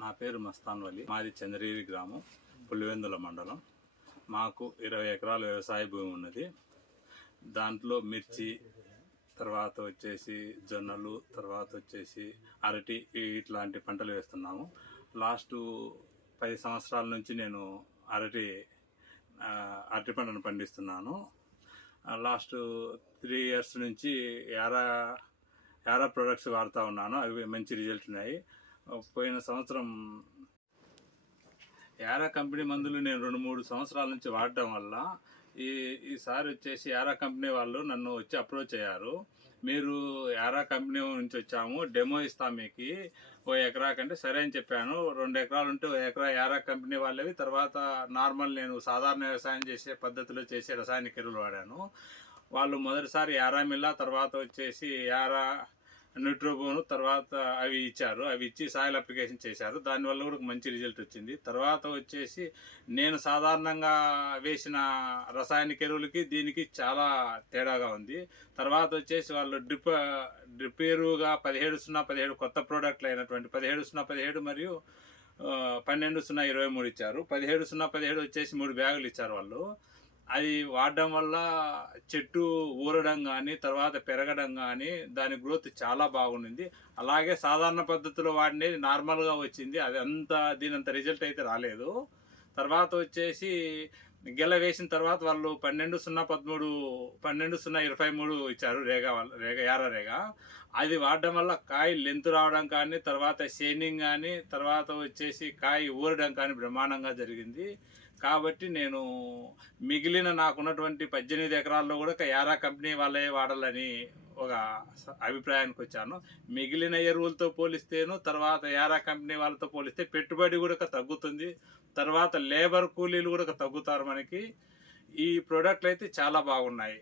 నా పేరు మస్తాన్ వలి. మాది చంద్రగిరి గ్రామం, పులివెందుల మండలం. మాకు 20 ఎకరాల వ్యవసాయ భూమి ఉన్నది. దాంట్లో మిర్చి, తర్వాత వచ్చేసి జొన్నలు, తర్వాత వచ్చేసి అరటి, ఇట్లాంటి పంటలు వేస్తున్నాము. లాస్ట్ 10 సంవత్సరాల నుంచి నేను అరటి పంటను పండిస్తున్నాను. లాస్ట్ 3 ఇయర్స్ నుంచి యారా ప్రొడక్ట్స్ వాడుతూ ఉన్నాను. అవి మంచి రిజల్ట్ ఉన్నాయి. పోయిన సంవత్సరం యారా కంపెనీ మందులు నేను 2-3 సంవత్సరాల నుంచి వాడటం వల్ల ఈసారి వచ్చేసి యారా కంపెనీ వాళ్ళు నన్ను వచ్చి అప్రోచ్ అయ్యారు. మీరు యారా కంపెనీ నుంచి వచ్చాము, డెమో ఇస్తాం మీకు 1 ఎకరా కంటే. సరే అని చెప్పాను. 2 ఎకరాలు ఉంటే 1 ఎకరా యారా కంపెనీ వాళ్ళవి, తర్వాత నార్మల్ నేను సాధారణ వ్యవసాయం చేసే పద్ధతిలో చేసే రసాయనిక ఎరువులు వాడాను. వాళ్ళు మొదటిసారి యారా మిల్లా, తర్వాత వచ్చేసి యారా న్యూట్రోబోను, తర్వాత అవి ఇచ్చారు. అవి ఇచ్చి సాయిల్ అప్లికేషన్ చేశారు. దానివల్ల కూడా మంచి రిజల్ట్ వచ్చింది. తర్వాత వచ్చేసి నేను సాధారణంగా వేసిన రసాయనిక ఎరువులకి దీనికి చాలా తేడాగా ఉంది. తర్వాత వచ్చేసి వాళ్ళు డ్రిప్ ఎరువుగా 17-0-17 కొత్త ప్రోడక్ట్లు అయినటువంటి 17-0-17 మరియు 12-0-23 ఇచ్చారు. 17-0-17 వచ్చేసి 3 బ్యాగులు ఇచ్చారు వాళ్ళు. అది వాడడం వల్ల చెట్టు ఊరడం కానీ, తర్వాత పెరగడం కానీ, దాని గ్రోత్ చాలా బాగుండింది. అలాగే సాధారణ పద్ధతిలో వాడినది నార్మల్గా వచ్చింది. అది దీనంత రిజల్ట్ అయితే రాలేదు. తర్వాత వచ్చేసి గెల వేసిన తర్వాత వాళ్ళు 12-0-13 12-0-23 ఇచ్చారు యారా రేగా. అది వాడడం వల్ల కాయ లెంత్ రావడం కానీ, తర్వాత షైనింగ్ కానీ, తర్వాత వచ్చేసి కాయ ఊరడం కానీ బ్రహ్మాండంగా జరిగింది. కాబట్టి నేను మిగిలిన నాకున్నటువంటి 18 ఎకరాల్లో కూడా యారా కంపెనీ వాళ్ళే వాడాలని ఒక అభిప్రాయానికి వచ్చాను. మిగిలిన ఎరువులతో పోలిస్తేను, తర్వాత యారా కంపెనీ వాళ్ళతో పోలిస్తే పెట్టుబడి కూడా తగ్గుతుంది. తర్వాత లేబర్ కూలీలు కూడా తగ్గుతారు మనకి. ఈ ప్రోడక్ట్లు అయితే చాలా బాగున్నాయి.